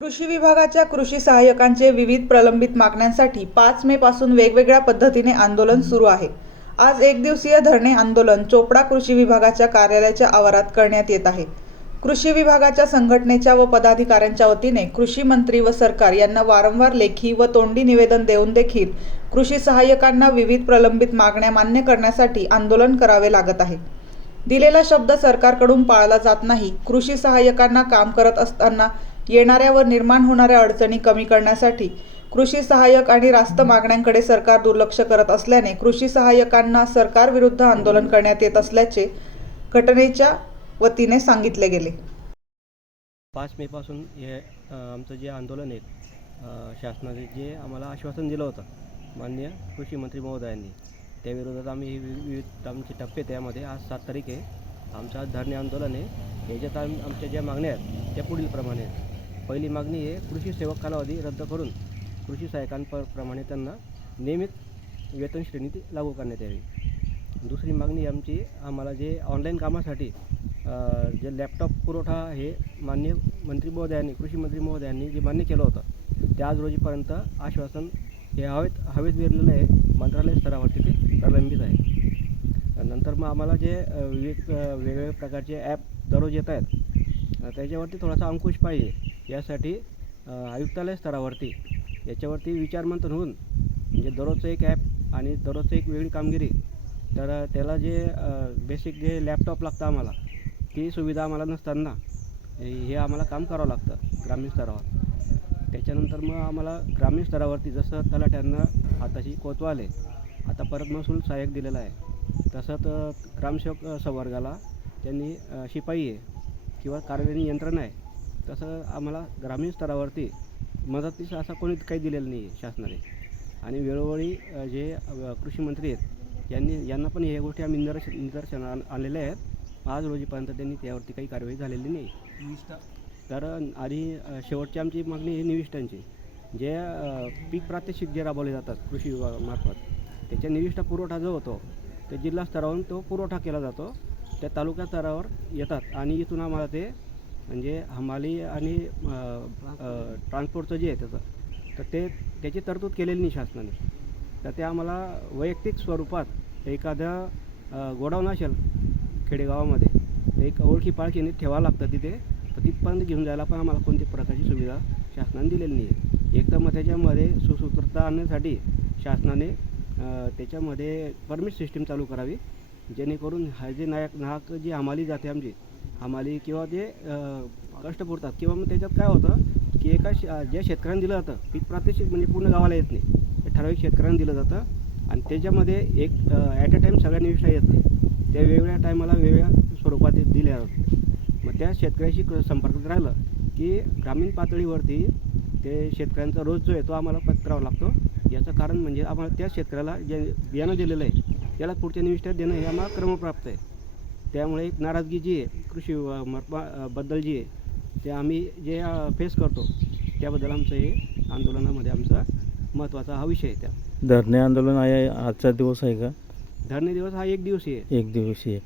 कृषी विभागाच्या कृषी सहाय्यकांचे विविध प्रलंबित मागण्यांसाठी पाच मे पासून वेगवेगळ्या पद्धतीने आंदोलन सुरू आहे. आज एक दिवसीय धरणे आंदोलन चोपडा कृषी विभागाच्या कार्यालयाच्या आवारात करण्यात येत आहे. कृषी विभागाच्या संघटनेच्या व पदाधिकाऱ्यांच्या वतीने कृषी मंत्री व सरकार यांना वारंवार लेखी व तोंडी निवेदन देऊन देखील कृषी सहाय्यकांना विविध प्रलंबित मागण्या मान्य करण्यासाठी आंदोलन करावे लागत आहे. दिलेला शब्द सरकारकडून पाळला जात नाही. कृषी सहाय्यकांना काम करत असताना येणाऱ्या व निर्माण होणाऱ्या अडचणी कमी करण्यासाठी कृषी सहाय्यक आणि रास्त मागण्यांकडे सरकार दुर्लक्ष करत असल्याने कृषी सहाय्यकांना सरकारविरुद्ध आंदोलन करण्यात येत असल्याचे घटनेच्या वतीने सांगितले गेले. पाच मेपासून हे आमचं जे आंदोलन आहे शासनाने जे आम्हाला आश्वासन दिलं होतं माननीय कृषी मंत्री महोदयांनी त्याविरोधात आम्ही विविध आमचे टप्पे त्यामध्ये आज सात तारीख आहे. आमचं आज धरणे आंदोलन आहे. याच्यात आम आमच्या ज्या मागण्या आहेत त्या पुढीलप्रमाणे आहेत. पहिली मागणी आहे कृषी सेवक कालावधी रद्द करून कृषी सहाय्यकांप्रमाणे त्यांना नियमित वेतन श्रेणी ती लागू करण्यात यावी. दुसरी मागणी आमची आम्हाला जे ऑनलाईन कामासाठी जे लॅपटॉप पुरवठा हे मान्य मंत्री महोदयांनी कृषी मंत्री महोदयांनी जे मान्य केलं होतं ते आज रोजीपर्यंत आश्वासन हे हवेत हवेत विरलेलं आहे. मंत्रालय स्तरावरती ते प्रलंबित आहे. नंतर मग आम्हाला जे विविध वेगवेगळ्या प्रकारचे ॲप दररोज येत आहेत त्याच्यावरती थोडासा अंकुश पाहिजे. यासाठी आयुक्तालय स्तरावरती याच्यावरती विचारमंथन होऊन म्हणजे दररोजचं एक ॲप आणि दररोजचं एक वेगळी कामगिरी तर त्याला जे बेसिक जे लॅपटॉप लागतं आम्हाला ती सुविधा आम्हाला नसताना हे आम्हाला काम करावं लागतं ग्रामीण स्तरावर. त्याच्यानंतर मग आम्हाला ग्रामीण स्तरावरती जसं तलाट्यांना आताशी कोतवाल आहे आता परत महसूल सहाय्यक दिलेला आहे तसंच ग्रामसेवक संवर्गाला त्यांनी शिपाई आहे किंवा कार्यालयीन यंत्रणा आहे तसं आम्हाला ग्रामीण स्तरावरती मदतीस असा कोणी काही दिलेलं नाही आहे शासनाने. आणि वेळोवेळी जे कृषी मंत्री आहेत यांनी यांना पण ह्या गोष्टी आम्ही निदर्श निदर्शन आण आणलेल्या आहेत. आज रोजीपर्यंत त्यांनी त्यावरती काही कारवाई झालेली नाही. तर आणि शेवटची आमची मागणी आहे निविष्ठांची जे पीक प्रात्यक्षिक जे राबवले जातात कृषी विभागामार्फत त्याच्या निविष्ठा पुरवठा जो होतो ते जिल्हा स्तरावरून तो पुरवठा केला जातो. त्या तालुका स्तरावर येतात आणि इथून आम्हाला ते म्हणजे हमाली आणि ट्रान्सपोर्टचं जे आहे त्याचं तर ते त्याची तरतूद केलेली नाही शासनाने. तर ते आम्हाला वैयक्तिक स्वरूपात एखाद्या गोडाऊन असेल खेडेगावामध्ये एक ओळखी पाळखीने ठेवावं लागतं तिथे तर तिथपर्यंत घेऊन जायला पण आम्हाला कोणती प्रकारची सुविधा शासनाने दिलेली नाही आहे एक तर मग त्याच्यामध्ये सुसूत्रता आणण्यासाठी शासनाने त्याच्यामध्ये परमिट सिस्टीम चालू करावी जेणेकरून हा जे नायक नाहक जी हमाली जाते आमची हमाली किंवा ते कष्ट पुरतात. किंवा मग त्याच्यात काय होतं की एका ज्या शेतकऱ्यांना दिलं जातं पीक प्रात्यक्षिक म्हणजे पूर्ण गावाला येत नाही. ते ठराविक शेतकऱ्यांना दिलं जातं आणि त्याच्यामध्ये एक ॲट अ टाईम सगळ्या विषय येत नाही. त्या वेगवेगळ्या टायमाला वेगवेगळ्या स्वरूपात दिल्या जातात. मग त्या शेतकऱ्याशी क- संपर्कात राहिलं की ग्रामीण पातळीवरती ते शेतकऱ्यांचा रोज जो आहे तो आम्हाला पत्करावा लागतो. याचं कारण म्हणजे आम्हाला त्या शेतकऱ्याला जे बियाणं दिलेलं आहे त्याला पुढच्या निविष्ठा देणं हे आम्हाला क्रमप्राप्त आहे. त्यामुळे एक नाराजगी जी आहे कृषी बद्दल जी आहे ते आम्ही जे फेस करतो त्याबद्दल आमचं हे आंदोलनामध्ये आमचा महत्त्वाचा हा विषय आहे त्या. धरणे आंदोलन आहे आजचा दिवस आहे का? धरणे दिवस हा एक दिवसीय आहे. एक दिवसीय